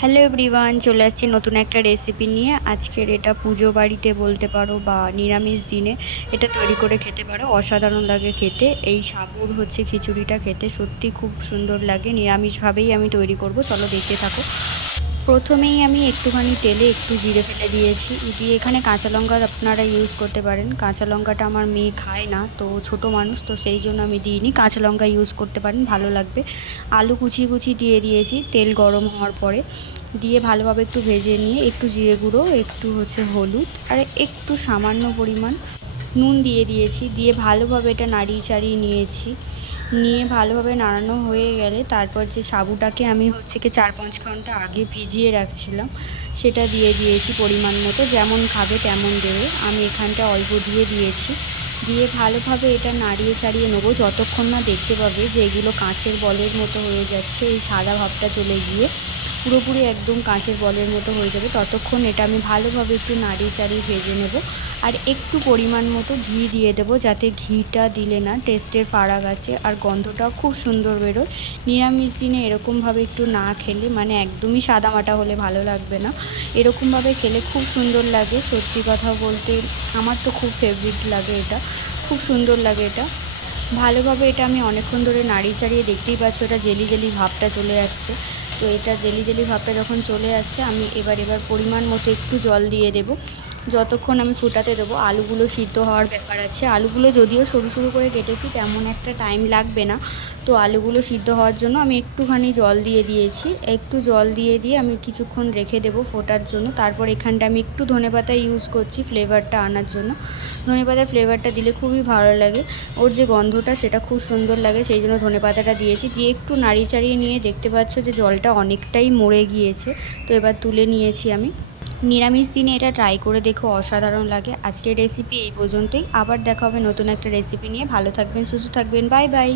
Hello everyone, চলে আসছি নতুন একটা রেসিপি নিয়ে। আজকের এটা পুজো বাড়িতে বলতে পারো বা নিরামিষ দিনে এটা তৈরি করে খেতে পারো, অসাধারণ লাগে খেতে। এই সাবুর খিচুড়িটা খেতে সত্যি খুব সুন্দর লাগে। নিরামিষভাবেই আমি তৈরি করব, চলো দেখতে থাকো। প্রথমেই আমি একটুখানি তেলে একটু জিরে ফেলে দিয়েছি, দিয়ে এখানে কাঁচা লঙ্কা আপনারা ইউজ করতে পারেন। কাঁচা লঙ্কাটা আমার মেয়ে খায় না, তো ছোট মানুষ, তো সেই জন্য আমি দিইনি। কাঁচা লঙ্কা ইউজ করতে পারেন, ভালো লাগবে। আলু কুচি কুচি দিয়ে দিয়েছি তেল গরম হওয়ার পরে, দিয়ে ভালোভাবে একটু ভেজে নিয়ে একটু জিরে গুঁড়ো, একটু হলুদ আর একটু সামান্য পরিমাণ নুন দিয়ে দিয়েছি। দিয়ে ভালোভাবে এটা নাড়িয়ে চাড়িয়ে নিয়েছি। নিয়ে ভালোভাবে নাড়ানো হয়ে গেলে তারপর যে সাবুটাকে আমি 4-5 ঘন্টা আগে ভিজিয়ে রাখছিলাম সেটা দিয়ে দিয়েছি পরিমাণ মতো। যেমন খাবে তেমন দেবে, আমি এখানটা অল্প দিয়ে দিয়েছি। দিয়ে ভালোভাবে এটা নাড়িয়ে চাড়িয়ে নেবো যতক্ষণ না দেখতে পাবে যে এগুলো কাঁচের বলের মতো হয়ে যাচ্ছে, এই সাদা ভাবটা চলে গিয়ে পুরোপুরি একদম কাঁচের বলের মতো হয়ে যাবে। ততক্ষণ এটা আমি ভালোভাবে একটু নাড়িয়ে চাড়িয়ে ভেজে নেব। আর একটু পরিমাণ মতো ঘি দিয়ে দেবো, যাতে ঘিটা দিলে না টেস্টের ফারাক আসে আর গন্ধটাও খুব সুন্দর বেরোয়। নিরামিষ দিনে এরকমভাবে একটু না খেলে, মানে একদমই সাদামাটা হলে ভালো লাগবে না, এরকমভাবে খেলে খুব সুন্দর লাগে। সত্যি কথা বলতে আমার তো খুব ফেভারিট লাগে এটা, খুব সুন্দর লাগে এটা। ভালোভাবে এটা আমি অনেকক্ষণ ধরে নাড়িয়ে চাড়িয়ে, দেখতেই পাচ্ছ এটা জেলি জেলি ভাবটা চলে আসছে। তো এটা জেলি জেলি ভাবটা যখন চলে আসছে, আমি এবার পরিমাণ মতো একটু জল দিয়ে দেবো। যতক্ষণ আমি ফুটাতে দেবো, আলুগুলো সিদ্ধ হওয়ার ব্যাপার আছে। আলুগুলো যদিও সরু সরু করে কেটেছি, তেমন একটা টাইম লাগবে না। তো আলুগুলো সিদ্ধ হওয়ার জন্য আমি একটুখানি জল দিয়ে দিয়েছি। একটু জল দিয়ে আমি কিছুক্ষণ রেখে দেবো ফোটার জন্য। তারপর এখানটা আমি একটু ধনেপাতা ইউজ করছি ফ্লেভারটা আনার জন্য। ধনেপাতার ফ্লেভারটা দিলে খুবই ভালো লাগে, ওর যে গন্ধটা সেটা খুব সুন্দর লাগে, সেই জন্য ধনেপাতাটা দিয়েছি। দিয়ে একটু নাড়িয়ে চাড়িয়ে নিয়ে দেখতে পাচ্ছ যে জলটা অনেকটাই মরে গিয়েছে। তো এবার তুলে নিয়েছি আমি। নিরামিষ দিনে এটা ট্রাই করে দেখো, অসাধারণ লাগে। আজকের রেসিপি এই পর্যন্তই, আবার দেখা হবে নতুন একটা রেসিপি নিয়ে। ভালো থাকবেন, সুস্থ থাকবেন, বাই বাই।